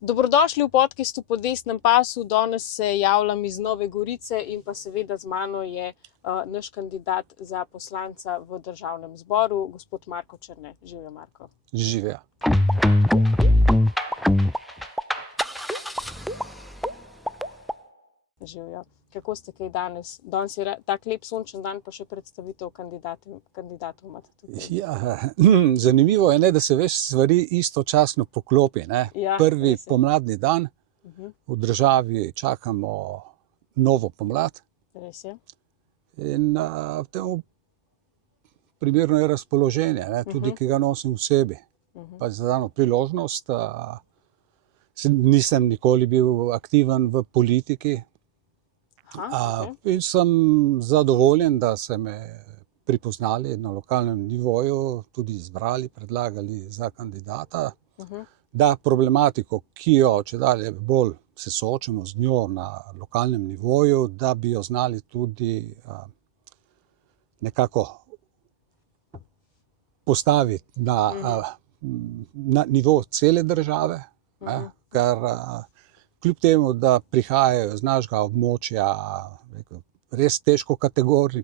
Dobrodošli v podcastu Po desnem pasu. Danes se javljam iz Nove Gorice in pa seveda z mano je naš kandidat za poslanca v Državnem zboru, gospod Marko Černe. Živjo, Marko. Živjo. Živjo. Kako ste kaj danes? Danes je tak lep sončen dan, pa še predstavitev kandidatov imate tudi. Ja, zanimivo je, da se več stvari istočasno poklopi. Ja, Prvi res je. pomladni dan, v državi čakamo novo pomlad Res je. in v tem primerno je razpoloženje, tudi ki ga nosim v sebi. Pa za dano priložnost, nisem nikoli bil aktiven v politiki. In sem zadovoljen, da se me pripoznali na lokalnem nivoju, tudi izbrali, predlagali za kandidata, da problematiko, ki jo čedalje bolj se soočamo z njo na lokalnem nivoju, da bi jo znali tudi nekako postaviti na nivo cele države, ker kljub temu, da prihajajo z našega območja res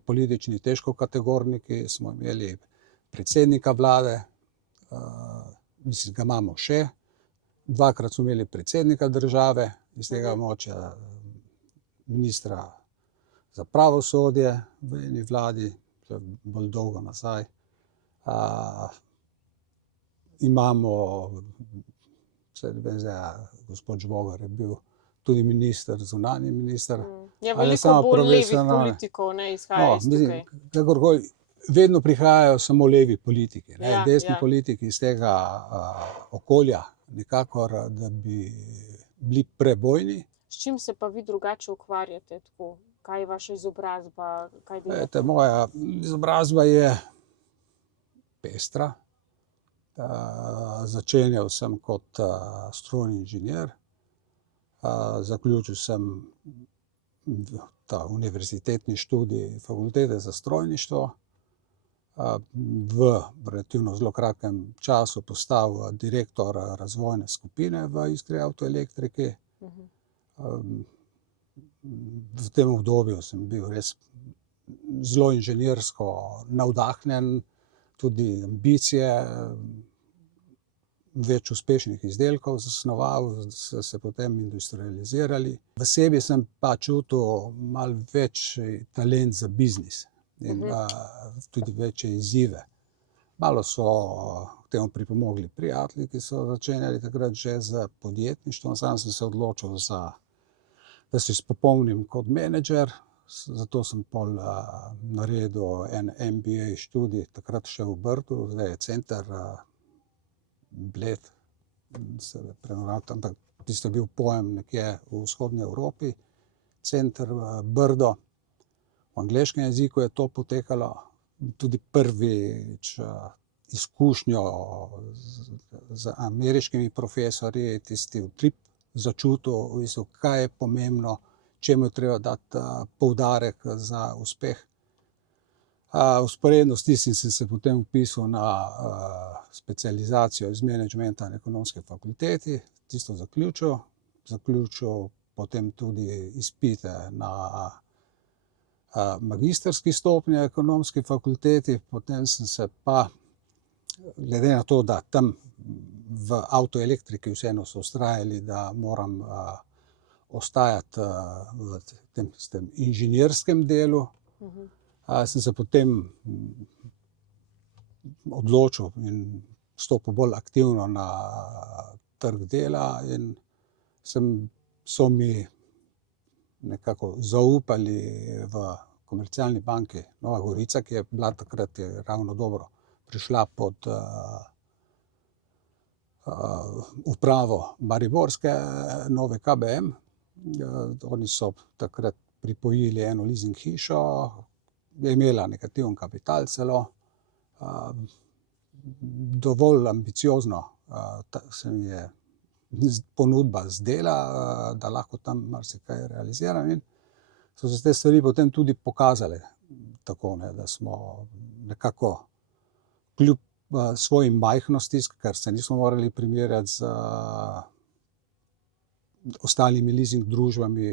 politični težkokategorniki, smo imeli predsednika vlade, mislim, ga imamo še, dvakrat smo imeli predsednika države iz tega območja, ministra za pravosodje v eni vladi, bolj dolgo nazaj. Imamo gospod Žbogar je bil tudi minister, zunanji minister. Je veliko bolj levih politikov, izhaja iz tukaj. Kakorkoli, vedno prihajajo samo levi politiki, desni politiki iz tega okolja, nikakor, da bi bili prebojni. S čim se pa vi drugače ukvarjate? Kaj je vaša izobrazba? Moja izobrazba je pestra. Začenjal sem kot strojni inženir, zaključil sem ta univerzitetni študij Fakultete za strojništvo, v relativno zelo kratkem času postal direktor razvojne skupine v Iskri Avtoelektriki. V tem obdobju sem bil res zelo inženirsko navdahnjen, tudi ambicije, več uspešnih izdelkov zasnoval, so se potem industrializirali. V sebi sem pa čutil malo več talent za biznis in tudi večje izzive. Malo so k temu pripomogli prijatelji, ki so začenjali takrat že z podjetništvom. Sam sem se odločil, da se izpopolnim kot menedžer. Zato sem pol naredil en MBA študij, takrat še v Brdu, zdaj je center Bled, ampak tisto je bil pojem nekje v vzhodni Evropi, center Brdo. V angleškem jeziku je to potekalo, tudi prvič izkušnjo z ameriškimi profesorji, tisti utrip začutil, kaj je pomembno, čemu je treba dati poudarek za uspeh. Vzporedno s tistim sem se potem vpisal na specializacijo iz menedžmenta na Ekonomski fakulteti, tisto zaključil potem tudi izpite na magistrski stopnji na Ekonomski fakulteti, potem sem se pa, glede na to, da tam v avtoelektriki vseeno so vztrajali, da moram ostajati v tem inženirskem delu, sem se potem odločil in vstopil bolj aktivno na trg dela in so mi nekako zaupali v Komercialni banki Nova Gorica, ki je bila takrat ravno dobro prišla pod upravo mariborske nove KBM. Oni so takrat pripojili eno leasing hišo, je imela negativen kapital celo, dovolj ambiciozno se mi je ponudba zdela, da lahko tam marsikaj realiziram in so se te stvari potem tudi pokazale tako, da smo nekako kljub svoji majhnosti, ker se nismo morali primerjati z ostalimi leasing družbami,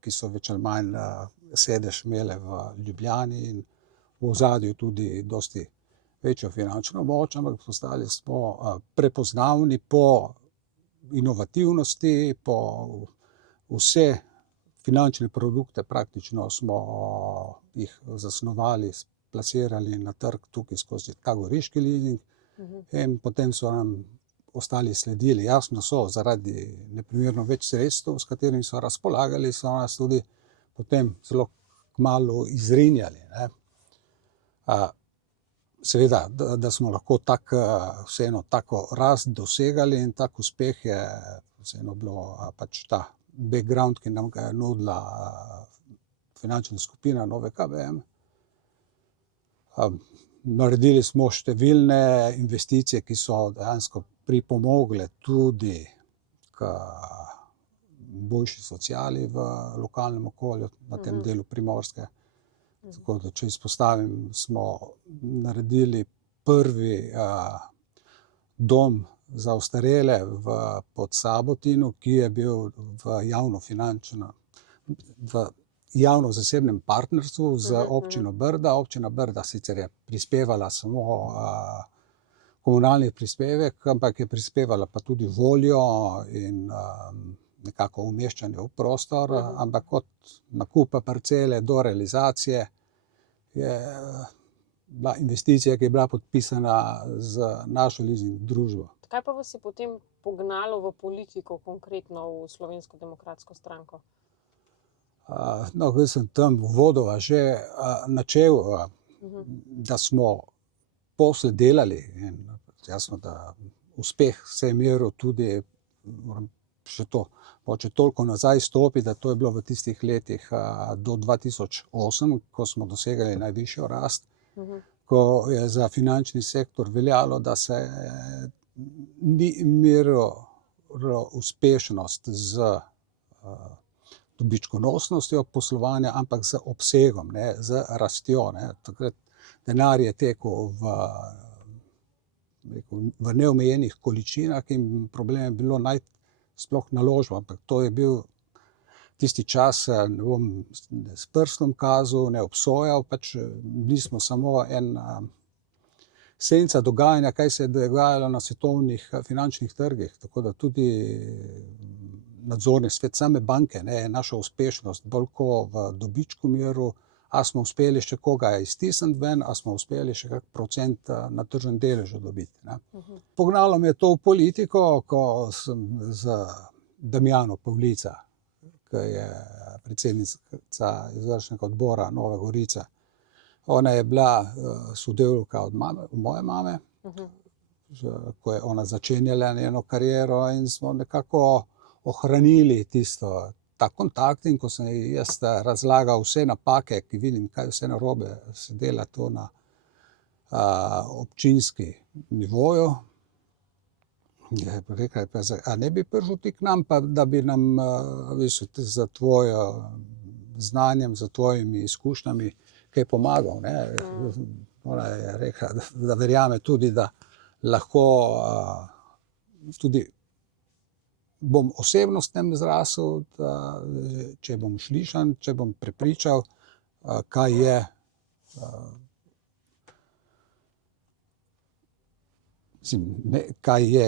ki so več ali manj sedež imele v Ljubljani in v ozadju tudi dosti večjo finančno moč, ampak postali smo prepoznavni po inovativnosti, po vse finančne produkte praktično smo jih zasnovali, plasirali na trg tukaj skozi ta goriški leasing in potem so nam ostali sledili. Jasno so, zaradi neprimerno več sredstev, s katerimi so razpolagali, so nas tudi potem zelo kmalu izrinjali, ne. Seveda, da smo lahko vseeno tako rast dosegali in tak uspeh je vseeno bilo pač ta background, ki nam ga je nudila finančna skupina Nove KBM. Naredili smo številne investicije, ki so dejansko pripomogle tudi k boljši sociali v lokalnem okolju na tem delu Primorske. Tako da, če izpostavim, smo naredili prvi dom za ostarele v Podsabotinu, ki je bil v javno-zasebnem partnerstvu z občino Brda. Občina Brda sicer je prispevala samo komunalni prispevek, ampak je prispevala pa tudi voljo in nekako umeščanje v prostor, ampak od nakupa parcele do realizacije je bila investicija, ki je bila podpisana z našo leasing družbo. Kaj pa vas je potem pognalo v politiko, konkretno v Slovensko demokratsko stranko? Jaz sem tam uvodoma že načel, da smo posle delali in jasno, da uspeh se je meril tudi, moram še to mogoče toliko nazaj stopiti, da to je bilo v tistih letih do 2008, ko smo dosegali najvišjo rast, ko je za finančni sektor veljalo, da se ni merilo uspešnost z dobičkonosnostjo poslovanja, ampak z obsegom, ne, z rastjo, ne. Takrat denar je tekel v neomejenih količinah in problem je bilo najti sploh naložbo, ampak to je bil tisti čas, ne bom s prstom kazal, ne obsojal, pač bili smo samo senca dogajanja, kaj se je dogajalo na svetovnih finančnih trgih, tako da tudi nadzorni svet same banke, ne, je našo uspešnost bolj ko v dobičku meril, a smo uspeli še koga iztisniti ven, a smo uspeli še kak procent na tržnem deležu dobiti, ne. Pognalo me je to v politiko, ko sem z Damjano Pavlica, ki je predsednica izvršnega odbora Nove Gorice. Ona je bila sodelavka od moje mame, ko je ona začenjala njeno kariero in smo nekako ohranili ta kontakt, in ko sem jaz razlagal vse napake, ki vidim, kaj vse narobe se dela to na občinski nivoju, je rekla, a ne bi prišel ti k nam, pa da bi nam za tvojim znanjem, za tvojimi izkušnjami kaj pomagal, ne. Ona je rekla, da verjame tudi, da lahko tudi bom osebno s tem zrasel, da če bom slišan, če bom prepričal, kaj je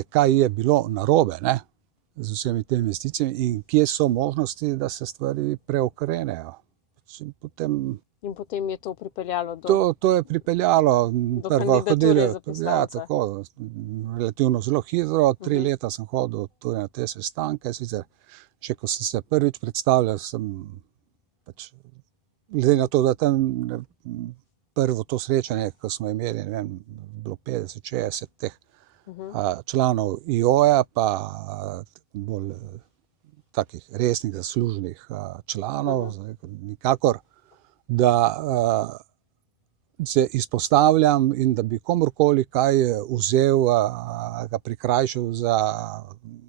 kaj je bilo narobe, ne, z vsemi temi investicijami in kje so možnosti, da se stvari preokrenejo. In potem je to pripeljalo To je pripeljalo do kandidature za poslanca. Ja, tako, relativno zelo hitro, 3 leta sem hodil tudi na te sestanke, sicer še ko sem se prvič predstavljal, sem pač, glede na to, da tam prvo to srečanje, ko smo imeli, ne vem, bilo 50-60 teh članov IO-ja, pa bolj takih resnih, zaslužnih članov, nikakor da se izpostavljam in da bi komurkoli kaj vzel, ga prikrajšal za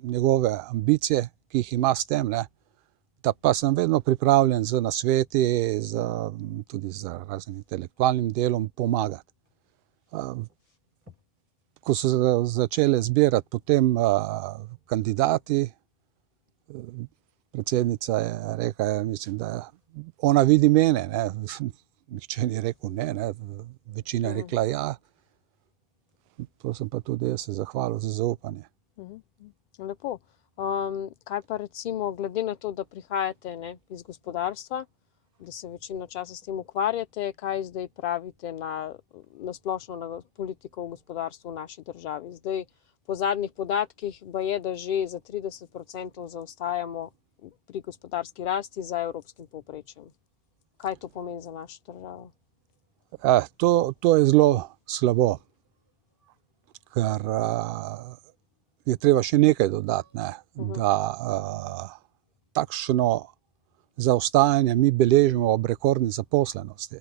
njegove ambicije, ki jih ima s tem, ne. Da pa sem vedno pripravljen z nasveti, tudi z raznim intelektualnim delom pomagati. Ko so začele zbirati potem kandidati predsednica je rekla, ja, mislim, da ona vidi mene, ne. Nihče ni rekel ne, večina je rekla ja. To sem pa tudi jaz se zahvalil za zaupanje. Lepo. Kaj pa recimo, glede na to, da prihajate, ne, iz gospodarstva, da se večino časa s tem ukvarjate, kaj zdaj pravite na splošno na politiko v gospodarstvu v naši državi? Zdaj, po zadnjih podatkih je, da že za 30% zaostajamo pri gospodarski rasti za evropskim povprečjem. Kaj to pomeni za našo državo? To je zelo slabo, ker je treba še nekaj dodati, ne, da takšno zaostajanje mi beležimo ob rekordni zaposlenosti.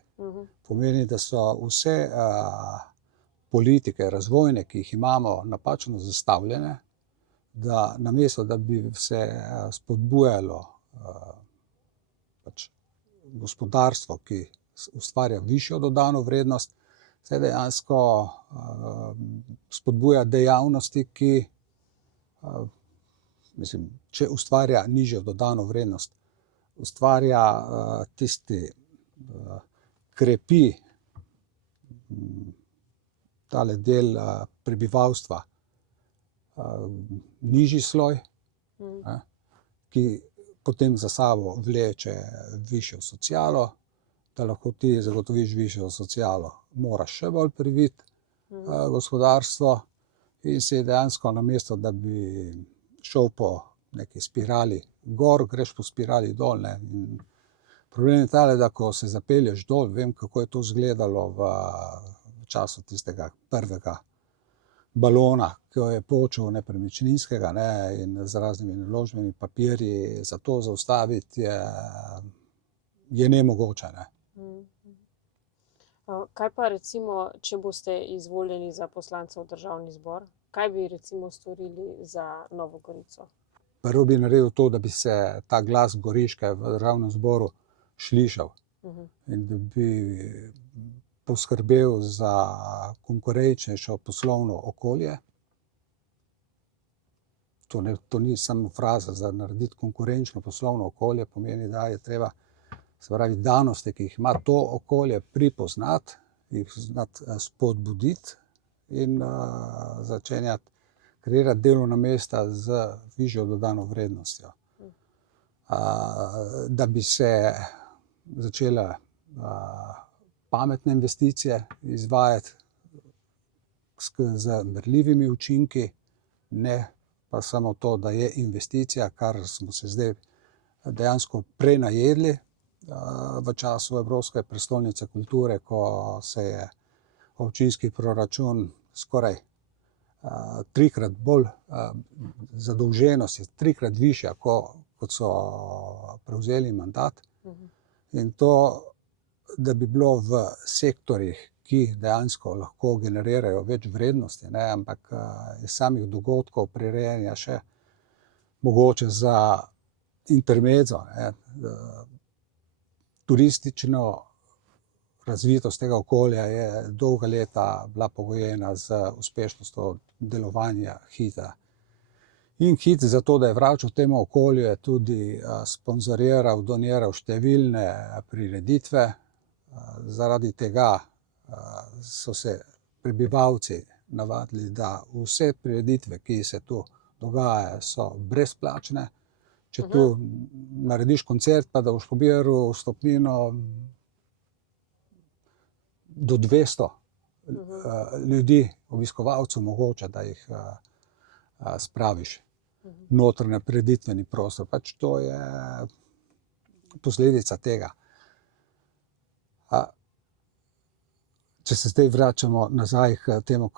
Pomeni, da so vse politike razvojne, ki jih imamo, napačno zastavljene, da namesto, da bi se spodbujalo gospodarstvo, ki ustvarja višjo dodano vrednost, se dejansko spodbuja dejavnosti, ki, mislim, če ustvarja nižjo dodano vrednost, ustvarja krepi tale del prebivalstva, nižji sloj, ki potem za sabo vleče višjo socialo. Da lahko ti zagotoviš višjo socialo, moraš še bolj priviti gospodarstvo in si dejansko namesto, da bi šel po neki spirali gor, greš po spirali dol, ne. In problem je tale, da ko se zapelješ dol, vem, kako je to izgledalo v času tistega prvega balona, ki je počel nepremičninskega, ne, in z raznimi naložbenimi papirji, za to zaustaviti je nemogoče, ne. Kaj pa recimo, če boste izvoljeni za poslanca v Državni zbor? Kaj bi recimo storili za Novo Gorico? Prvo bi naredil to, da bi se ta glas Goriške v Državnem zboru slišal. In da bi poskrbel za konkurenčnejše poslovno okolje. To ni samo fraza, za narediti konkurenčno poslovno okolje pomeni, da je treba, se pravi, danosti, ki jih ima to okolje, pripoznati, jih znati spodbuditi in začenjati kreirati delovna mesta z višjo dodano vrednostjo. Da bi se začele pametne investicije izvajati z merljivimi učinki, ne pa samo to, da je investicija, kar smo se zdaj dejansko prenajedli v času Evropske prestolnice kulture, ko se je občinski proračun skoraj trikrat bolj, zadolženost je trikrat višja, kot so prevzeli mandat. In to, da bi bilo v sektorjih, ki dejansko lahko generirajo več vrednosti, ne, ampak iz samih dogodkov prirejanja še mogoče za intermezzo, ne. Turistično razvitost tega okolja je dolga leta bila pogojena z uspešnostjo delovanja Hita. In Hit zato, da je vračal temu okolju, je tudi sponzoriral, doniral številne prireditve. Zaradi tega so se prebivalci navadili, da vse prireditve, ki se tu dogajajo, so brezplačne. Če tu narediš koncert, pa da boš pobiral vstopnino do 200 ljudi, obiskovalcev, mogoče, da jih spraviš noter na prireditveni prostor. Pač to je posledica tega. Če se zdaj vračamo nazaj k temu,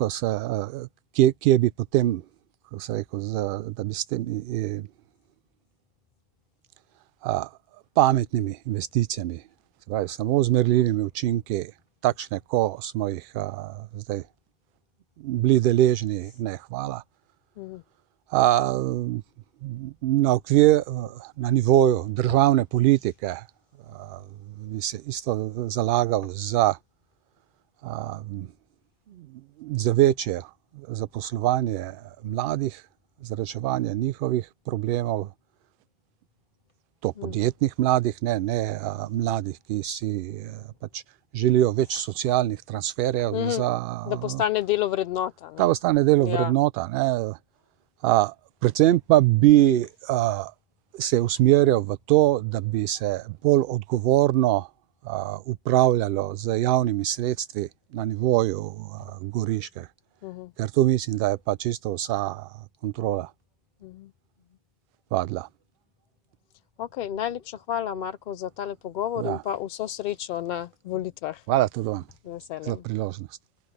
kje bi potem, kako se rekel, da bi s temi pametnimi investicijami, se pravi, samo z merljivimi učinki, takšne, ko smo jih zdaj bili deležni, ne, hvala. Na nivoju državne politike bi se isto zalagal za večje zaposlovanje mladih, za reševanje njihovih problemov, to podjetnih mladih, ne mladih, ki si pač želijo več socialnih transferjev. Da postane delo vrednota. Da postane delo vrednota. Ne. Predvsem pa bi se usmerjal v to, da bi se bolj odgovorno upravljalo z javnimi sredstvi na nivoju Goriške. Ker tu mislim, da je pa čisto vsa kontrola padla. Ok, najlepša hvala, Marko, za tale pogovor in pa vso srečo na volitvah. Hvala tudi vam Z veseljem. za priložnost.